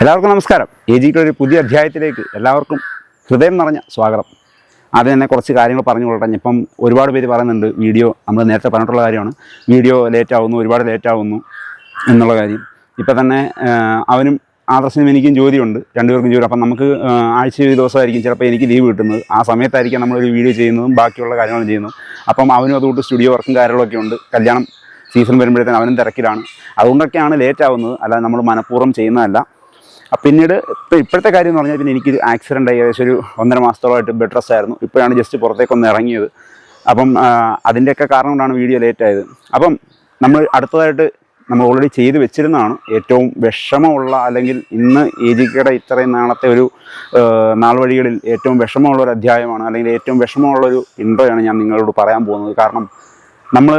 എല്ലാവർക്കും നമസ്കാരം. എ ജിയുടെ ഒരു പുതിയ അധ്യായത്തിലേക്ക് എല്ലാവർക്കും ഹൃദയം നിറഞ്ഞ സ്വാഗതം. ആദ്യം തന്നെ കുറച്ച് കാര്യങ്ങൾ പറഞ്ഞു കൊള്ളട്ടെ. ഇപ്പം ഒരുപാട് പേര് പറയുന്നുണ്ട് വീഡിയോ നമ്മൾ നേരത്തെ പറഞ്ഞിട്ടുള്ള കാര്യമാണ്. വീഡിയോ ലേറ്റ് ആവുന്നു ഒരുപാട് ലേറ്റ് ആവുന്നു എന്നുള്ള കാര്യം. ഇപ്പം തന്നെ അവനും ആദർശനും എനിക്കും ജോലിയുണ്ട് രണ്ടുപേർക്കും ജോലി. അപ്പം നമുക്ക് ആഴ്ച ഒരു ദിവസമായിരിക്കും ചിലപ്പോൾ എനിക്ക് ലീവ് കിട്ടുന്നത്. ആ സമയത്തായിരിക്കും നമ്മളൊരു വീഡിയോ ചെയ്യുന്നതും ബാക്കിയുള്ള കാര്യങ്ങളും ചെയ്യുന്നു അപ്പം അവനും അതുകൊണ്ട് സ്റ്റുഡിയോ വർക്കും കാര്യങ്ങളൊക്കെ ഉണ്ട്. കല്യാണം സീസൺ വരുമ്പോഴത്തേനും അവനും തിരക്കിലാണ്. അതുകൊണ്ടൊക്കെയാണ് ലേറ്റ് ആവുന്നത്. അല്ലാതെ നമ്മൾ മനഃപൂർവം ചെയ്യുന്നതല്ല. പിന്നീട് ഇപ്പം ഇപ്പോഴത്തെ കാര്യം എന്ന് പറഞ്ഞാൽ പിന്നെ എനിക്ക് ആക്സിഡന്റ് ആയി ഏകദേശം ഒരു ഒന്നര മാസത്തോളമായിട്ട് ബെഡ് റെസ്റ്റ് ആയിരുന്നു. ഇപ്പോഴാണ് ജസ്റ്റ് പുറത്തേക്കൊന്ന് ഇറങ്ങിയത്. അപ്പം അതിന്റെയൊക്കെ കാരണം കൊണ്ടാണ് വീഡിയോ ലേറ്റ് ആയത്. അപ്പം നമ്മൾ അടുത്തതായിട്ട് നമ്മൾ ഓൾറെഡി ചെയ്ത് വെച്ചിരുന്നതാണ് ഏറ്റവും വിഷമമുള്ള അല്ലെങ്കിൽ ഇന്ന് എ ജിക്കയുടെ ഇത്രയും നാളത്തെ ഒരു നാൾ വഴികളിൽ ഏറ്റവും വിഷമമുള്ള ഒരു അധ്യായമാണ് അല്ലെങ്കിൽ ഏറ്റവും വിഷമമുള്ള ഒരു ഇൻട്രോയാണ് ഞാൻ നിങ്ങളോട് പറയാൻ പോകുന്നത്. കാരണം നമ്മൾ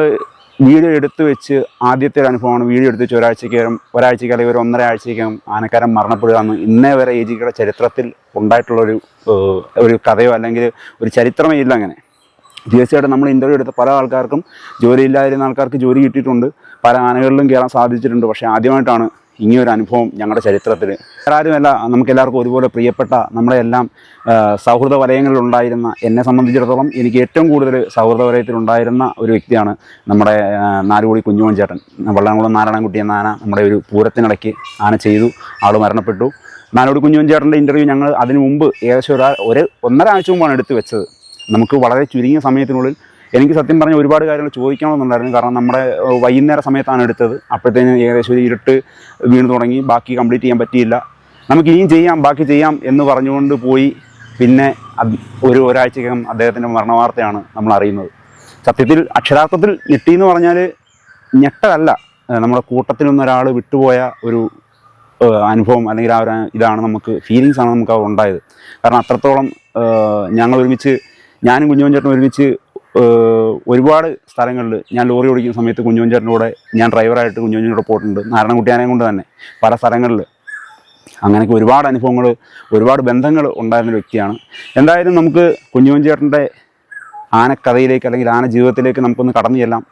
വീഡിയോ എടുത്തു വെച്ച് ആദ്യത്തെ ഒരു അനുഭവമാണ് വീഡിയോ എടുത്ത് വെച്ച് ഒരാഴ്ചക്കകം ഒരാഴ്ചക്ക് അല്ലെങ്കിൽ ഒരു ഒന്നര ആഴ്ചക്കകം ആനക്കാരൻ മരണപ്പെടുക എന്ന് ഇന്നേ വരെ ജിയുടെ ചരിത്രത്തിൽ ഉണ്ടായിട്ടുള്ളൊരു ഒരു കഥയോ അല്ലെങ്കിൽ ഒരു ചരിത്രമേ ഇല്ല അങ്ങനെ. തീർച്ചയായിട്ടും നമ്മൾ ഇന്റർവ്യൂ എടുത്ത പല ആൾക്കാർക്കും ജോലിയില്ലാതിരുന്ന ആൾക്കാർക്ക് ജോലി കിട്ടിയിട്ടുണ്ട്. പല ആനകളിലും കയറാൻ സാധിച്ചിട്ടുണ്ട്. പക്ഷേ ആദ്യമായിട്ടാണ് ഇങ്ങനൊരു അനുഭവം ഞങ്ങളുടെ ചരിത്രത്തിൽ ആരുമല്ല നമുക്ക് എല്ലാവർക്കും ഒരുപോലെ പ്രിയപ്പെട്ട നമ്മളെല്ലാം സൗഹൃദ വലയങ്ങളിലുണ്ടായിരുന്ന എന്നെ സംബന്ധിച്ചിടത്തോളം എനിക്ക് ഏറ്റവും കൂടുതൽ സൗഹൃദ വലയത്തിലുണ്ടായിരുന്ന ഒരു വ്യക്തിയാണ് നമ്മുടെ നാലുകൂടി കുഞ്ഞുമോൻ ചേട്ടൻ. വള്ളംകുളം നാരായണൻകുട്ടി എന്ന ആന നമ്മുടെ ഒരു പൂരത്തിനിടയ്ക്ക് ആന ചെയ്തു ആൾ മരണപ്പെട്ടു. നാലുകൂടി കുഞ്ഞുമോൻ ചേട്ടന്റെ ഇന്റർവ്യൂ ഞങ്ങൾ അതിനു മുമ്പ് ഏകദേശം ഒരു ഒന്നര ആഴ്ച മുമ്പാണ് എടുത്തു വെച്ചത്. നമുക്ക് വളരെ ചുരുങ്ങിയ സമയത്തിനുള്ളിൽ എനിക്ക് സത്യം പറഞ്ഞാൽ ഒരുപാട് കാര്യങ്ങൾ ചോദിക്കണമെന്നുണ്ടായിരുന്നു. കാരണം നമ്മുടെ വൈകുന്നേര സമയത്താണ് എടുത്തത്. അപ്പോഴത്തേന് ഏകദേശം ഒരു ഇരുട്ട് വീണ് തുടങ്ങി. ബാക്കി കംപ്ലീറ്റ് ചെയ്യാൻ പറ്റിയില്ല. നമുക്ക് ഇനിയും ചെയ്യാം ബാക്കി ചെയ്യാം എന്ന് പറഞ്ഞുകൊണ്ട് പോയി. പിന്നെ ഒരു ഒരാഴ്ചക്കകം അദ്ദേഹത്തിന്റെ മരണവാർത്തയാണ് നമ്മൾ അറിയുന്നത്. സത്യത്തിൽ അക്ഷരാർത്ഥത്തിൽ ഞെട്ടി എന്ന് പറഞ്ഞാൽ ഞെട്ടതല്ല നമ്മുടെ കൂട്ടത്തിൽ നിന്നൊരാൾ വിട്ടുപോയ ഒരു അനുഭവം അല്ലെങ്കിൽ ആ ഒരു ഇതാണ് നമുക്ക് ഫീലിങ്സ് ആണ് നമുക്ക് ഉണ്ടായത്. കാരണം അത്രത്തോളം ഞങ്ങൾ ഒരുമിച്ച് ഞാനും കുഞ്ഞുമഞ്ചേട്ടനും ഒരുമിച്ച് ഒരുപാട് സ്ഥലങ്ങളിൽ ഞാൻ ലോറി ഓടിക്കുന്ന സമയത്ത് കുഞ്ഞുമോൻ കൂടെ ഞാൻ ഡ്രൈവറായിട്ട് കുഞ്ഞുമോൻ പോയിട്ടുണ്ട്. നാരായണൻകുട്ടിയാനെ കൊണ്ട് തന്നെ പല സ്ഥലങ്ങളിൽ. അങ്ങനെയൊക്കെ ഒരുപാട് അനുഭവങ്ങൾ ഒരുപാട് ബന്ധങ്ങൾ ഉണ്ടായിരുന്ന വ്യക്തിയാണ്. എന്തായാലും നമുക്ക് കുഞ്ഞുവഞ്ചേട്ടന്റെ ആനക്കഥയിലേക്ക് അല്ലെങ്കിൽ ആന ജീവിതത്തിലേക്ക് നമുക്കൊന്ന് കടന്നു ചെല്ലാം.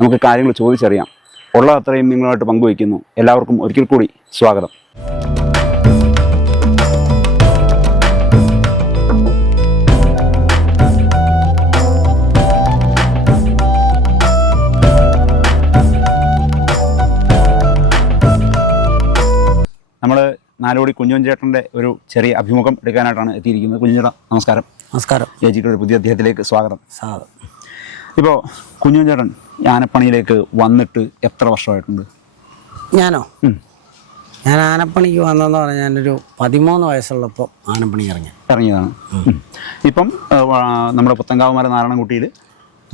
നമുക്ക് കാര്യങ്ങൾ ചോദിച്ചറിയാം. ഉള്ള അത്രയും നിങ്ങളുമായിട്ട് പങ്കുവയ്ക്കുന്നു. എല്ലാവർക്കും ഒരിക്കൽ കൂടി സ്വാഗതം. നാലോടി കുഞ്ഞോൻ ചേട്ടന്റെ ഒരു ചെറിയ അഭിമുഖം എടുക്കാനായിട്ടാണ് എത്തിയിരിക്കുന്നത്. കുഞ്ഞുചേട്ടാ നമസ്കാരം. നമസ്കാരം. ചേച്ചിയുടെ ഒരു പുതിയ അദ്ദേഹത്തിലേക്ക് സ്വാഗതം. സ്വാഗതം. ഇപ്പോൾ കുഞ്ഞോൻ ചേട്ടൻ ആനപ്പണിയിലേക്ക് വന്നിട്ട് എത്ര വർഷമായിട്ടുണ്ട്? ഞാനോ? ഞാൻ ആനപ്പണിക്ക് വന്നതെന്ന് പറഞ്ഞാൽ ഞാനൊരു പതിമൂന്ന് വയസ്സുള്ളപ്പോൾ ആനപ്പണി ഇറങ്ങി. ഇറങ്ങിയതാണ്. ഇപ്പം നമ്മുടെ പുത്തങ്കാവുമാരെ നാരായണൻകുട്ടിയിൽ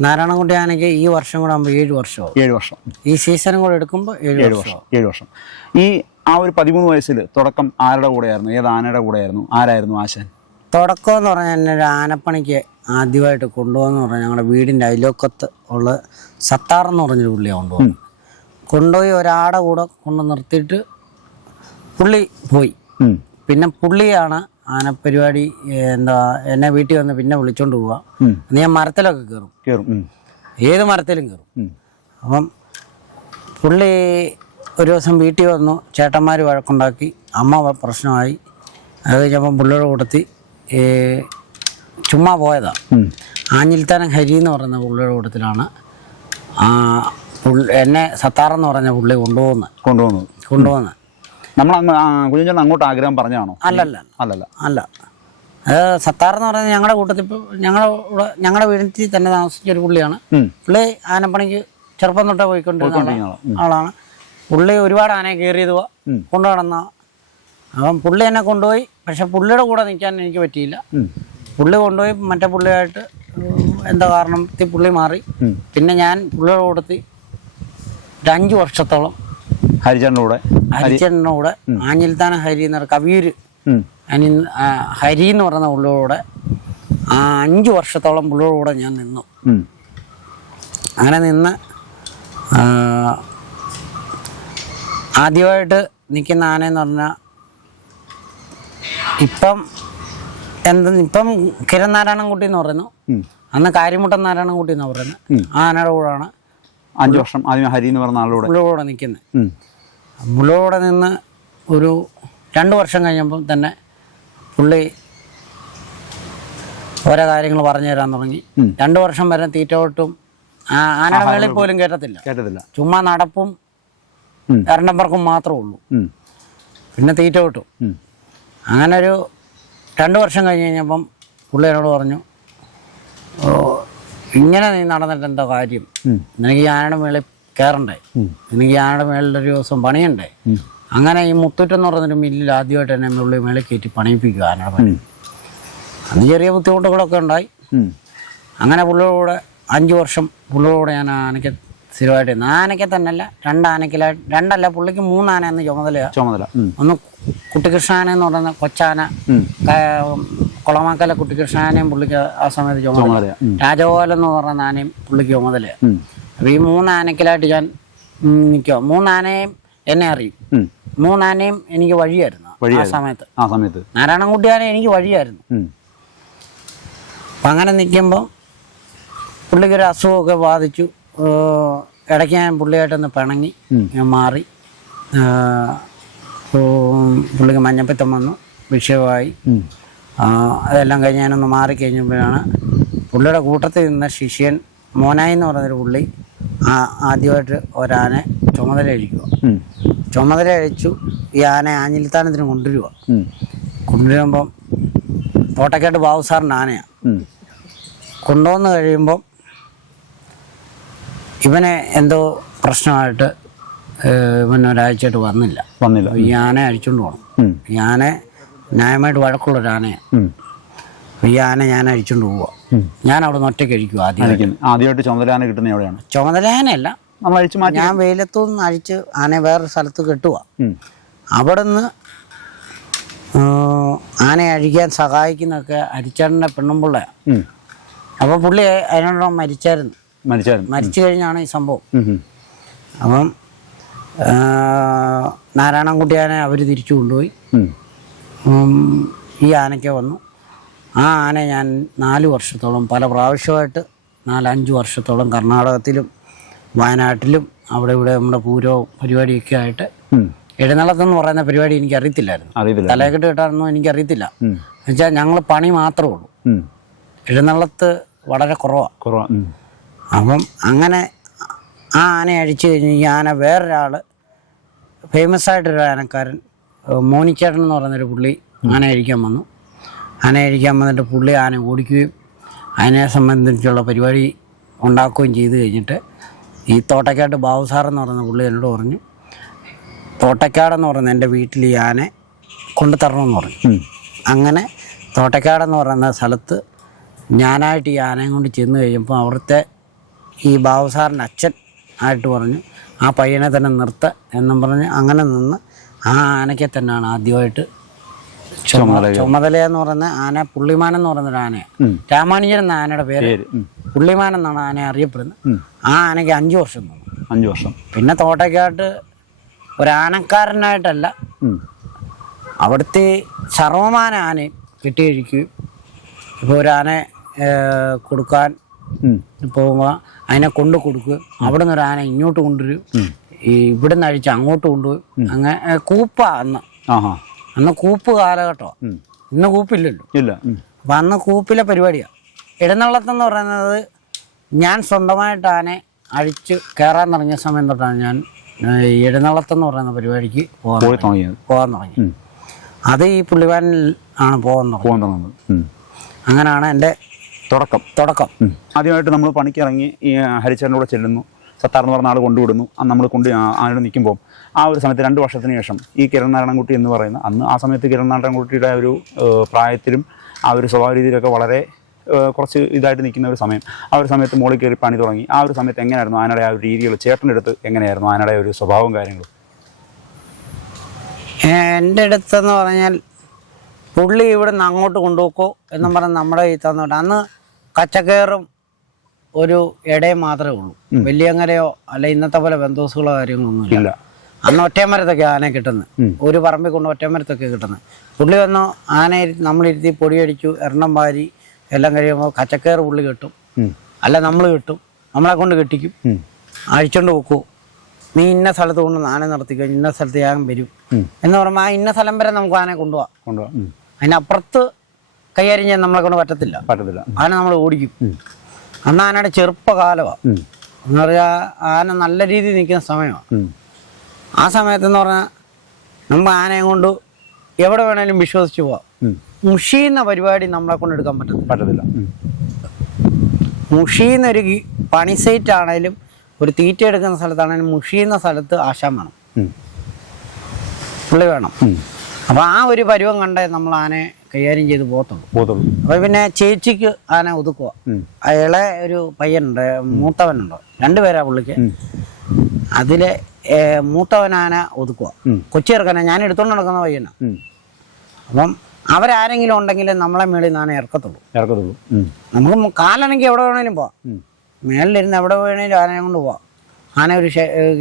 നാരായണൻകുട്ടി ആനയ്ക്ക് ഈ വർഷം കൂടെ ആകുമ്പോൾ ഏഴ് വർഷമാവും. ഏഴ് വർഷം. ഈ സീസണും കൂടെ എടുക്കുമ്പോൾ ഏഴ് ഏഴ് വർഷമാവും. വർഷം. ഏഴ് വർഷം. ഈ ആ ഒരു പതിമൂന്ന് വയസ്സിൽ തുടക്കം ആരുടെ കൂടെയായിരുന്നു? ഏത് ആനയുടെ കൂടെയായിരുന്നു? ആരായിരുന്നു ആശാൻ? തുടക്കം എന്ന് പറഞ്ഞാൽ എന്നെ ഒരു ആനപ്പണിക്ക് ആദ്യമായിട്ട് കൊണ്ടുപോകുന്ന പറഞ്ഞാൽ ഞങ്ങളുടെ വീടിന്റെ അയലോക്കത്ത് ഉള്ള സത്താർ എന്ന് പറഞ്ഞൊരു പുള്ളിയാണ് കൊണ്ടുപോകുന്നത്. കൊണ്ടുപോയി ഒരാടെ കൂടെ കൊണ്ട് നിർത്തിയിട്ട് പുള്ളി പോയി. പിന്നെ പുള്ളിയാണ് ആനപ്പരിപാടി എന്താ എന്നെ വീട്ടിൽ വന്ന് പിന്നെ വിളിച്ചോണ്ട് പോവാ. ഞാൻ മരത്തിലൊക്കെ കയറും. കയറും. ഏത് മരത്തിലും കയറും. അപ്പം പുള്ളി ഒരു ദിവസം വീട്ടിൽ വന്നു ചേട്ടന്മാർ വഴക്കുണ്ടാക്കി അമ്മ പ്രശ്നമായി. അത് കഴിഞ്ഞപ്പം പുള്ളിയുടെ കൊടുത്തി ചുമ്മാ പോയതാണ് ഉം. ആഞ്ഞിൽത്താനം ഹരി എന്ന് പറയുന്ന പുള്ളിയുടെ കൂട്ടത്തിലാണ്. എന്നെ സത്താറെന്ന് പറഞ്ഞ പുള്ളി കൊണ്ടുപോകുന്നത് കൊണ്ടുപോകുന്നത് കൊണ്ടുപോകുന്നത് നമ്മൾ കുഞ്ഞുചേട്ടൻ അങ്ങോട്ട് ആഗ്രഹം പറഞ്ഞാണോ അല്ലല്ല. അല്ലല്ല. അല്ല. അത് സത്താർ എന്ന് പറയുന്നത് ഞങ്ങളുടെ കൂട്ടത്തിൽ ഞങ്ങളുടെ ഞങ്ങളുടെ വീട്ടിൽ തന്നെ താമസിച്ച ഒരു പുള്ളിയാണ്. പുള്ളി ആനപ്പണിക്ക് ചെറുപ്പം തൊട്ടേ പോയിക്കൊണ്ടിരുന്ന ആളാണ്. പുള്ളി ഒരുപാട് ആനയെ കയറിയത്. കൊണ്ടു നടന്ന അപ്പം പുള്ളി എന്നെ കൊണ്ടുപോയി. പക്ഷെ പുള്ളിയുടെ കൂടെ നിൽക്കാൻ എനിക്ക് പറ്റിയില്ല. പുള്ളി കൊണ്ടുപോയി. മറ്റേ പുള്ളിയായിട്ട് എന്താ കാരണത്തിൽ പുള്ളി മാറി. പിന്നെ ഞാൻ പുള്ളിയുടെ കൂടത്തി ഒരു അഞ്ച് വർഷത്തോളം ഹരിചേട്ടന്റെ കൂടെ. കൂടെ ആഞ്ഞിൽത്താന ഹരി എന്ന് പറഞ്ഞ കവിയൂര്. അനി ഹരി എന്ന് പറയുന്ന പുള്ളിയുടെ ആ അഞ്ച് വർഷത്തോളം പുള്ളിയുടെ കൂടെ ഞാൻ നിന്നു. അങ്ങനെ നിന്ന് ആദ്യമായിട്ട് നിൽക്കുന്ന ആനയെന്ന് പറഞ്ഞാൽ ഇപ്പം എന്ത് ഇപ്പം കിരൺ നാരായണൻകുട്ടി എന്ന് പറയുന്നു. അന്ന് കാര്യമുട്ടൻ നാരായണൻകുട്ടി എന്ന് പറയുന്നത്. ആ ആനയുടെ കൂടെയാണ് അഞ്ചു വർഷം ആദ്യം ഹരി എന്ന് പറഞ്ഞ ആളുടെ കൂടെ. പുള്ളിയുടെ കൂടെ നിൽക്കുന്നത് മുള്ളൂടെ നിന്ന് ഒരു രണ്ട് വർഷം കഴിഞ്ഞപ്പം തന്നെ പുള്ളി ഓരോ കാര്യങ്ങൾ പറഞ്ഞു തരാൻ തുടങ്ങി. രണ്ടു വർഷം വരെ തീറ്റോട്ടും ആനകളിൽ ആ- ആനയുടെ മേളിൽ പോലും കേട്ടത്തില്ല കേട്ടതില്ല ചുമ്മാ നടപ്പും ഉം. എരണ്ടപ്പറക്കും മാത്രമേ ഉള്ളൂ. പിന്നെ തീറ്റ കിട്ടും അങ്ങനെ ഒരു രണ്ട് വർഷം കഴിഞ്ഞ് കഴിഞ്ഞപ്പം പുള്ളി എന്നോട് പറഞ്ഞു ഇങ്ങനെ നീ നടന്നിട്ട് എന്താ കാര്യം? നിനക്ക് ഈ ആനയുടെ മേളിൽ കയറണ്ടേ. എനിക്ക് ഈ ആനയുടെ മേളിൽ ഒരു ദിവസം പണിയണ്ടേ? അങ്ങനെ ഈ മുത്തൂറ്റെന്ന് പറഞ്ഞൊരു മില്ലിൽ ആദ്യമായിട്ട് എന്നെ പുള്ളി മേളിൽ കയറ്റി പണിയിപ്പിക്കുക ആനയുടെ പണി അത് അന്ന് ചെറിയ ബുദ്ധിമുട്ടുകളൊക്കെ ഉണ്ടായി. അങ്ങനെ പുള്ളിയോടെ അഞ്ച് വർഷം പുള്ളിയോടെ ഞാൻ ആനയ്ക്ക് സ്ഥിരമായിട്ട്. ആനയ്ക്ക് തന്നെയല്ല രണ്ടാനക്കില രണ്ടല്ല പുള്ളിക്ക് മൂന്നാന എന്ന് ചുമതല ചുമതല. ഒന്ന് കുട്ടികൃഷ്ണാന എന്ന് പറയുന്ന കൊച്ചാന കുളമാക്കല കുട്ടികൃഷ്ണാനയും പുള്ളിക്ക് ആ സമയത്ത് ചുമതല. രാജഗോപാലൻ എന്ന് പറയുന്ന ആനയും പുള്ളിക്ക് ചുമതല അപ്പൊ ഈ മൂന്നാനക്കിലായിട്ട് ഞാൻ നിൽക്കുക മൂന്നാനയും എന്നെ അറിയും. മൂന്നാനയും എനിക്ക് വഴിയായിരുന്നു ആ. സമയത്ത് ആ സമയത്ത് നാരായണൻകുട്ടിയാനെ എനിക്ക് വഴിയായിരുന്നു. അപ്പം അങ്ങനെ നിൽക്കുമ്പോൾ പുള്ളിക്കൊരു അസുഖമൊക്കെ ബാധിച്ചു ഇടയ്ക്ക് ഞാൻ പുള്ളിയായിട്ടൊന്ന് പിണങ്ങി ഞാൻ മാറി. പുള്ളിക്ക് മഞ്ഞപ്പിത്തം വന്നു വിഷയമായി. അതെല്ലാം കഴിഞ്ഞ് ഞാനൊന്ന് മാറിക്കഴിഞ്ഞപ്പോഴാണ് പുള്ളിയുടെ കൂട്ടത്തിൽ നിന്ന ശിഷ്യൻ മോനായി എന്ന് പറഞ്ഞൊരു പുള്ളി ആ ആദ്യമായിട്ട് ഒരാനെ ചുമതല അഴിക്കുക ചുമതല അഴിച്ചു ഈ ആന ആഞ്ഞിലിത്താനത്തിന് കൊണ്ടുവരിക. കൊണ്ടുവരുമ്പം തോട്ടക്കാട്ട് ബാബു സാറിന്റെ ആനയാണ്. കൊണ്ടുവന്ന് കഴിയുമ്പം ഇവനെ എന്തോ പ്രശ്നമായിട്ട് ഇവൻ ഒരാഴ്ചയായിട്ട് വന്നില്ല. വന്നില്ല. ഈ ആന അഴിച്ചുകൊണ്ട് പോകണം. ഈ ആന ന്യായമായിട്ട് വഴക്കുള്ളൊരു ആനയാണ് ഉം. ഈ ആന ഞാൻ അഴിച്ചുകൊണ്ട് പോവുക ഞാൻ അവിടെ നിന്ന് ഒറ്റയ്ക്ക് അഴിക്കും ആദ്യം. ആദ്യമായിട്ട് ചുമതലാന കിട്ടുന്ന എവിടെയാണ്? ചുമതല ആനയല്ല നമ്മൾ അഴിച്ചു മാറ്റി ഞാൻ വെയിലത്തു നിന്ന് അഴിച്ച് ആനയെ വേറൊരു സ്ഥലത്ത് കെട്ടുക. അവിടെ നിന്ന് ആനയെ അഴിക്കാൻ സഹായിക്കുന്നൊക്കെ അരിച്ചേട്ടന്റെ പെണ്ണുമ്പിള്ളയാണ് അപ്പൊ അപ്പോൾ പുള്ളി അതിനോട് മരിച്ചായിരുന്നു. മരിച്ചു കഴിഞ്ഞാണ് ഈ സംഭവം. അപ്പം നാരായണൻകുട്ടിയാനെ അവർ തിരിച്ചു കൊണ്ടുപോയി. ഈ ആനയ്ക്ക് വന്നു. ആ ആന ഞാൻ നാല് വർഷത്തോളം പല പ്രാവശ്യമായിട്ട് നാലഞ്ച് വർഷത്തോളം കർണാടകത്തിലും വയനാട്ടിലും അവിടെ ഇവിടെ നമ്മുടെ പൂരവും പരിപാടിയൊക്കെ ആയിട്ട് എഴുന്നള്ളത്ത് എന്ന് പറയുന്ന പരിപാടി എനിക്ക് അറിയത്തില്ലായിരുന്നു തലേക്കെട്ട് കിട്ടാനൊന്നും എനിക്കറിയത്തില്ല. ഉം. എന്നുവെച്ചാൽ ഞങ്ങൾ പണി മാത്രമേ ഉള്ളൂ. എഴുന്നള്ളത്ത് വളരെ കുറവാണ്. അപ്പം അങ്ങനെ ആ ആന അഴിച്ചു കഴിഞ്ഞ് ഈ ആന വേറൊരാൾ ഫേമസ് ആയിട്ടൊരു ആനക്കാരൻ മോനിച്ചേട്ടൻ എന്ന് പറയുന്നൊരു പുള്ളി ആന അഴിക്കാൻ വന്നു ആന അഴിക്കാൻ വന്നിട്ട് പുള്ളി ആന ഓടിക്കുകയും ആനയെ സംബന്ധിച്ചുള്ള പരിപാടി ഉണ്ടാക്കുകയും ചെയ്തു കഴിഞ്ഞിട്ട് ഈ തോട്ടക്കാട് ബാബു എന്ന് പറയുന്ന പുള്ളി എന്നോട് പറഞ്ഞു തോട്ടക്കാടെന്ന് പറയുന്ന എന്റെ വീട്ടിൽ ഈ ആനെ കൊണ്ടു തരണമെന്ന് പറഞ്ഞു. അങ്ങനെ തോട്ടക്കാടെന്ന് പറയുന്ന സ്ഥലത്ത് ഞാനായിട്ട് ഈ ആനയും കൊണ്ട് ചെന്ന് കഴിയുമ്പോൾ അവിടുത്തെ ഈ ബാബു സാറിന്റെ അച്ഛൻ ആയിട്ട് പറഞ്ഞു ആ പയ്യനെ തന്നെ നിർത്ത എന്നും പറഞ്ഞ് അങ്ങനെ നിന്ന് ആ ആനയ്ക്ക് തന്നെയാണ് ആദ്യമായിട്ട് ചുമ ചുമതല എന്ന് പറയുന്ന ആന പുള്ളിമാൻ എന്ന് പറയുന്ന ഒരു ആനയാണ്. രാമാനുജൻ എന്ന ആനയുടെ പേര് പുള്ളിമാൻ എന്നാണ് ആന അറിയപ്പെടുന്നത്. ആ ആനയ്ക്ക് അഞ്ചു വർഷം അഞ്ചു അഞ്ച് വർഷം. പിന്നെ തോട്ടയ്ക്കാട്ട് ഒരാനക്കാരനായിട്ടല്ല. അവിടുത്തെ സർവമാന ആനയും കെട്ടിയിരിക്കുകയും ഇപ്പോൾ ഒരു ആനയെ കൊടുക്കാൻ. പോകുമ്പോൾ അതിനെ കൊണ്ടു കൊടുക്കുക. അവിടെ നിന്ന് ഒരു ആന ഇങ്ങോട്ട് കൊണ്ടുവരും. ഈ ഇവിടെ നിന്ന് അഴിച്ച് അങ്ങോട്ട് കൊണ്ടുപോയി. അങ്ങനെ കൂപ്പ അന്ന്. അന്ന് കൂപ്പ് കാലഘട്ടമാണ് ഉം. ഇന്ന് കൂപ്പില്ലല്ലോ. ഇല്ല. അപ്പൊ അന്ന് കൂപ്പിലെ പരിപാടിയാണ് ഇടനള്ളത്തെന്ന് പറയുന്നത് ഞാൻ സ്വന്തമായിട്ട് ആനെ അഴിച്ച് കയറാൻ തുടങ്ങിയ സമയം തൊട്ടാണ് ഞാൻ ഇടനള്ളത്തെന്ന് പറയുന്ന പരിപാടിക്ക് പോകാൻ പോകാൻ തുടങ്ങി അത് ഈ പുള്ളിവാനിൽ ആണ് പോകാൻ തുടങ്ങുന്നത്. അങ്ങനെയാണ് എന്റെ തുടക്കം. തുടക്കം. ആദ്യമായിട്ട് നമ്മൾ പണിക്കിറങ്ങി ഈ ഹരിച്ചേട്ടന്റെ കൂടെ ചെല്ലുന്നു. സത്താർ എന്ന് പറഞ്ഞ ആൾ കൊണ്ടുവിടുന്നു. അന്ന് നമ്മൾ കൊണ്ട് ആനോട് നിൽക്കുമ്പോൾ ആ ഒരു സമയത്ത് രണ്ട് വർഷത്തിന് ശേഷം ഈ കിരൺ നാരായണൻകുട്ടി എന്ന് പറയുന്ന അന്ന് ആ സമയത്ത് കിരൺ നാരായണൻകുട്ടിയുടെ ഒരു പ്രായത്തിലും ആ ഒരു സ്വഭാവ രീതിയിലൊക്കെ വളരെ കുറച്ച് ഇതായിട്ട് നിൽക്കുന്ന ഒരു സമയം. ആ ഒരു സമയത്ത് മോളിൽ കയറി പണി തുടങ്ങി. ആ ഒരു സമയത്ത് എങ്ങനെയായിരുന്നു ആനയുടെ ആ ഒരു രീതികൾ? ചേട്ടന്റെ അടുത്ത് എങ്ങനെയായിരുന്നു ആനയുടെ ഒരു സ്വഭാവം കാര്യങ്ങളും? എന്റെ അടുത്തെന്ന് പറഞ്ഞാൽ പുള്ളി ഇവിടെ നിന്ന് അങ്ങോട്ട് കൊണ്ടുപോക്കോ എന്നും പറഞ്ഞ് നമ്മുടെ ഈ തന്നോട്ട് അന്ന് കച്ചക്കയറും ഒരു ഇടയും മാത്രമേ ഉള്ളൂ. വലിയങ്ങരയോ അല്ല ഇന്നത്തെ പോലെ ബന്ധോസുകളോ കാര്യങ്ങളൊന്നും ഇല്ല. അന്ന് ഒറ്റമരത്തൊക്കെ ആന കിട്ടുന്നത്. ഒരു പറമ്പിൽ കൊണ്ട് ഒറ്റമരത്തൊക്കെ കിട്ടുന്നത്. പുള്ളി വന്നു ആനയെ നമ്മളിരുത്തി പൊടിയടിച്ചു എണ്ണം വാരി എല്ലാം കഴിയുമ്പോൾ കച്ചക്കയർ പുള്ളി കിട്ടും. അല്ല നമ്മൾ കിട്ടും. നമ്മളെ കൊണ്ട് കെട്ടിക്കും. അഴിച്ചോണ്ട് പോക്കൂ. നീ ഇന്ന സ്ഥലത്ത് കൊണ്ട് ആന നിർത്തിക്കോ ഇന്ന സ്ഥലത്ത് ഞാൻ വരും. എന്ന് പറയുമ്പോൾ ആ ഇന്ന സ്ഥലം വരെ നമുക്ക് ആനയെ കൊണ്ടുപോവാം. കൊണ്ടുപോകാം അതിനപ്പുറത്ത് കൈകാര്യം ചെയ്യാൻ നമ്മളെ കൊണ്ട് പറ്റത്തില്ല. പറ്റത്തില്ല. ആന നമ്മൾ ഓടിക്കും. അന്ന് ആനയുടെ ചെറുപ്പകാലമാണ്. എന്ന് പറഞ്ഞാൽ ആന നല്ല രീതിയിൽ നിൽക്കുന്ന സമയമാണ്. ആ സമയത്തെന്ന് പറഞ്ഞാൽ നമുക്ക് ആനയെ കൊണ്ട് എവിടെ വേണേലും വിശ്വസിച്ച് പോവാം. മുഷിയുന്ന പരിപാടി നമ്മളെ കൊണ്ട് എടുക്കാൻ പറ്റത്തില്ല. പറ്റത്തില്ല. മുഷിയുന്ന ഒരു പണി സൈറ്റ് ആണേലും ഒരു തീറ്റ എടുക്കുന്ന സ്ഥലത്താണേലും മുഷിയുന്ന സ്ഥലത്ത് ആശാൻ വേണം. പുള്ളി വേണം. അപ്പൊ ആ ഒരു പരുവം കണ്ടേ നമ്മൾ ആനയെ കൈകാര്യം ചെയ്ത് പോകത്തുള്ളൂ. പോത്തുള്ളൂ അപ്പൊ പിന്നെ ചേച്ചിക്ക് ആന ഒതുക്കുക. അയാളെ ഒരു പയ്യനുണ്ട് മൂത്തവനുണ്ട്. രണ്ടുപേരാ പുള്ളിക്ക്. അതിൽ ആന ഒതുക്കുക. കൊച്ചി ഇറക്കാനാ ഞാൻ എടുത്തോണ്ട് നടക്കുന്ന പയ്യനാ. അപ്പം അവരാരെങ്കിലും ഉണ്ടെങ്കിൽ നമ്മളെ മേളിൽ നിന്ന് ആന ഇറക്കത്തുള്ളൂ. ഇറക്കത്തുള്ളൂ. നമുക്ക് കാലാണെങ്കിൽ എവിടെ വേണേലും പോവാം. മേളിലിരുന്ന് എവിടെ വേണേലും ആനയെ കൊണ്ട് പോവാം. ആന ഒരു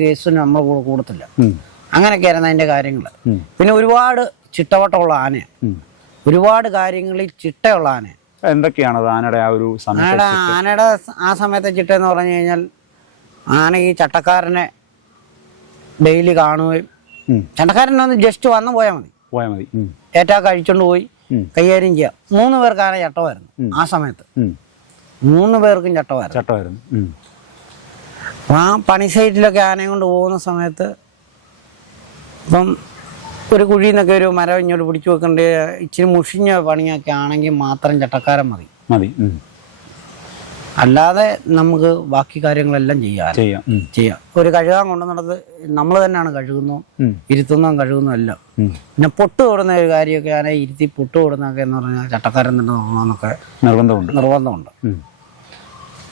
കേസിന് നമ്മൾ കൂടെ കൂടത്തില്ല. അങ്ങനെയൊക്കെ ആയിരുന്നു അതിന്റെ കാര്യങ്ങൾ പിന്നെ ഒരുപാട് ചിട്ടവട്ടമുള്ള ആനയാണ്. ഒരുപാട് കാര്യങ്ങളിൽ ചിട്ടയുള്ള ആന. എന്തൊക്കെയാണ് ആനയുടെ ആ ഒരു ആനയുടെ ആനയുടെ ആ സമയത്തെ ചിട്ട എന്ന് പറഞ്ഞു കഴിഞ്ഞാൽ ആന ഈ ചട്ടക്കാരനെ ഡെയിലി കാണുകയും ഉം. ചട്ടക്കാരനെ ഒന്ന് ജസ്റ്റ് വന്ന് പോയാൽ മതി. പോയാൽ മതി. ഏറ്റാ കഴിച്ചോണ്ട് പോയി. കൈകാര്യം ചെയ്യാം. മൂന്ന് പേർക്ക് ആന ചട്ടമായിരുന്നു ആ സമയത്ത്. മൂന്ന് പേർക്കും ചട്ടമായിരുന്നു. ചട്ടമായിരുന്നു. ആ പണി സൈറ്റിലൊക്കെ ആനയും കൊണ്ട് പോകുന്ന സമയത്ത് ഇപ്പം ഒരു കുഴിയിൽ നിന്നൊക്കെ ഒരു മരം ഇങ്ങോട്ട് പിടിച്ചു വെക്കേണ്ട ഇച്ചിരി മുഷിഞ്ഞ പണിയൊക്കെ ആണെങ്കിൽ മാത്രം ചട്ടക്കാരൻ മതി. മതി. അല്ലാതെ നമുക്ക് ബാക്കി കാര്യങ്ങളെല്ലാം ചെയ്യാം. ചെയ്യാം. ചെയ്യാം. ഒരു കഴുകാൻ കൊണ്ടുവന്നിടത്ത് നമ്മൾ തന്നെയാണ് കഴുകുന്നു. ഇരുത്തുന്നതും കഴുകുന്നതും എല്ലാം. പിന്നെ പൊട്ട് തൊടുന്ന ഒരു കാര്യമൊക്കെ ആനെ ഇരുത്തി പൊട്ട് തൊടുന്നൊക്കെ എന്ന് പറഞ്ഞാൽ ചട്ടക്കാരൻ തന്നെ നോക്കണമെന്നൊക്കെ നിർബന്ധമുണ്ട്. നിർബന്ധമുണ്ട്.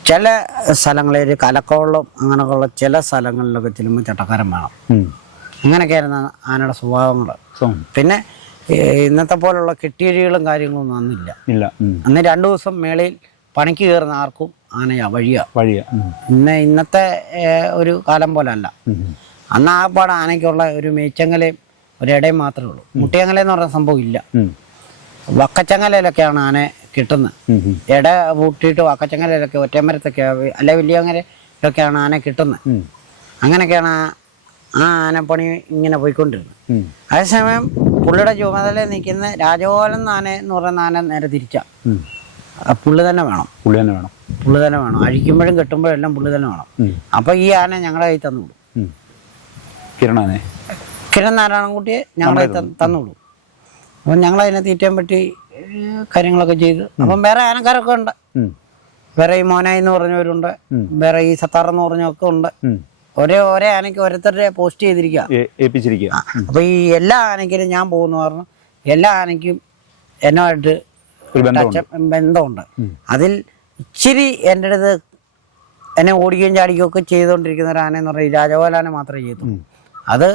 ചില സ്ഥലങ്ങളിൽ കലക്കവെള്ളം അങ്ങനെയൊക്കെയുള്ള ചില സ്ഥലങ്ങളിലൊക്കെ ചെല്ലുമ്പോൾ ചട്ടക്കാരൻ വേണം. അങ്ങനെയൊക്കെയായിരുന്നു ആനയുടെ സ്വഭാവങ്ങൾ പിന്നെ ഇന്നത്തെ പോലുള്ള കെട്ടിയഴികളും കാര്യങ്ങളൊന്നും അന്നില്ല. ഇല്ല. അന്ന് രണ്ടു ദിവസം മേളയിൽ പണിക്ക് കയറുന്ന ആർക്കും ആനയാ വഴിയാ. വഴിയാ. ഇന്ന് ഇന്നത്തെ ഒരു കാലം പോലെ അല്ല. അന്ന് ആ പാട് ആനയ്ക്കുള്ള ഒരു മേച്ചങ്ങലയും ഒരിടയും മാത്രമേ ഉള്ളൂ. മുട്ടിയങ്ങല എന്ന് പറയുന്ന സംഭവം ഇല്ല. വക്കച്ചങ്ങലയിലൊക്കെയാണ് ആന കിട്ടുന്നത്. ഇട പൂട്ടിയിട്ട് വക്കച്ചങ്ങലയിലൊക്കെ ഒറ്റമരത്തൊക്കെ അല്ലെ വലിയങ്ങരയിലൊക്കെയാണ് ആന കിട്ടുന്നത്. അങ്ങനെയൊക്കെയാണ് ആ- ആനപ്പണി ഇങ്ങനെ പോയിക്കൊണ്ടിരുന്നു. അതേസമയം പുള്ളിയുടെ ചുമതല നിൽക്കുന്ന രാജഗോപാലൻ ആന എന്ന് പറയുന്ന ആന നേരെ തിരിച്ചാ. പുള്ളി തന്നെ വേണം. പുള്ളി തന്നെ വേണം. പുള്ളി തന്നെ വേണം. അഴിക്കുമ്പോഴും കെട്ടുമ്പോഴും എല്ലാം പുള്ളി തന്നെ വേണം. അപ്പൊ ഈ ആന ഞങ്ങളുടെ കയ്യിൽ തന്നുവിടും കിരണാനെ? കിരൺ നാരായണൻകുട്ടിയെ ഞങ്ങളെ തന്നുവിടും അപ്പം ഞങ്ങൾ അതിനെ തീറ്റാൻ പറ്റി കാര്യങ്ങളൊക്കെ ചെയ്തു. അപ്പം വേറെ ആനക്കാരൊക്കെ ഉണ്ട്. വേറെ ഈ മോനായി എന്ന് പറഞ്ഞവരുണ്ട്. വേറെ ഈ സത്താർ എന്ന് പറഞ്ഞൊക്കെ ഉണ്ട്. ഒരേ ഒരേ ആനയ്ക്ക് ഓരോരുത്തരുടെ പോസ്റ്റ് ചെയ്തിരിക്കുക അപ്പൊ ഏൽപ്പിച്ചിരിക്കുക അപ്പോൾ ഈ എല്ലാ ആനയ്ക്കും ഞാൻ പോകുന്ന പറഞ്ഞു. എല്ലാ ആനയ്ക്കും എന്നുമായിട്ട് ഒരു ബന്ധമുണ്ട്. അതിൽ ഇച്ചിരി എന്റെ അടുത്ത് എന്നെ ഓടിക്കുകയും ചാടിക്കുകയും ഒക്കെ ചെയ്തുകൊണ്ടിരിക്കുന്ന ഒരു ആന എന്ന് പറഞ്ഞാൽ ഈ രാജഗോപാലാന മാത്രമേ ചെയ്തു അത്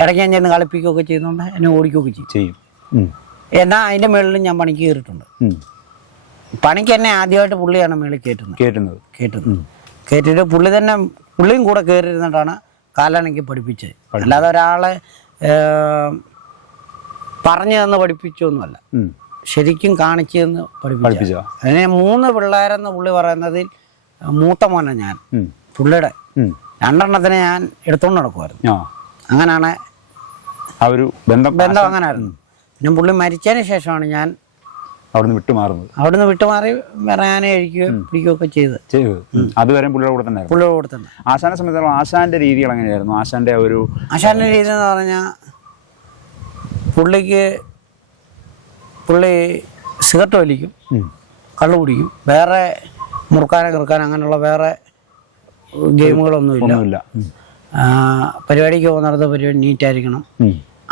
ഇടയ്ക്ക് ഞാൻ ചെന്ന് കളിപ്പിക്കുകയൊക്കെ ചെയ്യുന്നുണ്ട് എന്നെ ഓടിക്കുകയൊക്കെ ചെയ്യും. എന്നാ അതിന്റെ എന്നാൽ അതിന്റെ മുകളിലും ഞാൻ പണിക്ക് കയറിയിട്ടുണ്ട്. പണിക്ക് എന്നെ ആദ്യമായിട്ട് പുള്ളിയാണ് മേളിൽ കയറ്റുന്നത്. കേട്ടുന്നത് കയറ്റുന്നത് കയറ്റിയിട്ട് പുള്ളി തന്നെ പുള്ളിയും കൂടെ കയറിയിരുന്നിട്ടാണ് കാലാണെങ്കിൽ പഠിപ്പിച്ചത്. അല്ലാതെ ഒരാളെ പറഞ്ഞു തന്ന് പഠിപ്പിച്ചൊന്നുമല്ല. ശരിക്കും കാണിച്ചു തന്ന് പഠിപ്പിച്ചു അതിനെ മൂന്ന് പിള്ളേരെന്ന് പുള്ളി പറയുന്നതിൽ മൂത്ത മോനെ ഞാൻ. പുള്ളിയുടെ. രണ്ടെണ്ണത്തിനെ ഞാൻ എടുത്തുകൊണ്ട് നടക്കുമായിരുന്നു അങ്ങനെയാണ് ആ ഒരു ബന്ധം ബന്ധം അങ്ങനെയായിരുന്നു പിന്നെ പുള്ളി മരിച്ചതിന് ശേഷമാണ് ഞാൻ അവിടുന്ന് വിട്ടുമാറുന്നത്. അവിടുന്ന് വിട്ടുമാറി വരാനേ കഴിക്കുകയും പിടിക്കുകയൊക്കെ ചെയ്ത്. ചെയ്തു. അതുവരെ പുള്ളിയുടെ കൂടെ തന്നെ പുള്ളിയുടെ കൂടെ തന്നെ. ആശാനെ സംബന്ധിച്ചിടത്തോളം ആശാന്റെ രീതികൾ എങ്ങനെയായിരുന്നു? ആശാന്റെ ഒരു ആശാന്റെ രീതി എന്ന് പറഞ്ഞാൽ പുള്ളിക്ക് പുള്ളി സിഗരറ്റ് വലിക്കും. കള്ളു കുടിക്കും. വേറെ മുറുക്കാനോ കിറുക്കാനോ അങ്ങനെയുള്ള വേറെ ഗെയിമുകളൊന്നുമില്ല. പരിപാടിക്ക് പോകുന്നിടത്ത് പരിപാടി നീറ്റായിരിക്കണം.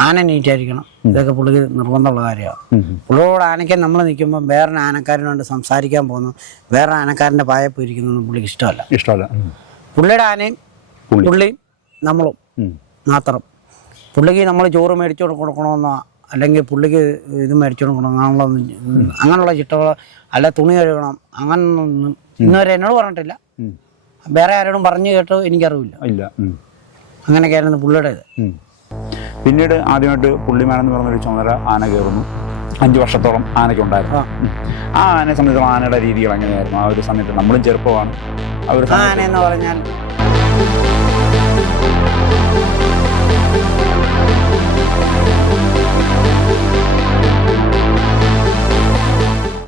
ആന നീറ്റായിരിക്കണം ഇതൊക്കെ പുള്ളിക്ക് നിർബന്ധമുള്ള കാര്യമാണ്. പുള്ളിയോട് ആനയ്ക്ക് നമ്മൾ നിൽക്കുമ്പോൾ വേറെ ആനക്കാരനോട് സംസാരിക്കാൻ പോകുന്നു. വേറെ ആനക്കാരന്റെ പായ പോയിരിക്കുന്നൊന്നും പുള്ളിക്ക് ഇഷ്ടമല്ല. ഇഷ്ടമല്ല. പുള്ളിയുടെ ആനയും പുള്ളി. പുള്ളിയും നമ്മളും മാത്രം. പുള്ളിക്ക് നമ്മൾ ചോറ് മേടിച്ചു കൊടുക്കണമെന്നോ അല്ലെങ്കിൽ പുള്ളിക്ക് ഇത് മേടിച്ചു കൊടുക്കണം അങ്ങനെയുള്ള അങ്ങനെയുള്ള ചിട്ടകൾ അല്ല തുണി കഴുകണം അങ്ങനൊന്നും ഇന്നുവരെ എന്നോട് പറഞ്ഞിട്ടില്ല. വേറെ ആരോടും പറഞ്ഞു കേട്ടോ എനിക്കറിവില്ല. അങ്ങനെയൊക്കെയായിരുന്നു പുള്ളിയുടേത്. പിന്നീട് ആദ്യമായിട്ട് പുള്ളിമാൻ എന്ന് പറഞ്ഞൊരു ചുമതല ആന കയറുന്നു അഞ്ച് വർഷത്തോളം ആനയ്ക്ക് ഉണ്ടായിരുന്നു ആ. ഉം. ആ ആനയെ സംബന്ധിച്ചുള്ള ആനയുടെ രീതികൾ എങ്ങനെയായിരുന്നു ആ ഒരു സമയത്ത് നമ്മളും ചെറുപ്പമാണ് ആ ഒരു ആന എന്ന് പറഞ്ഞാൽ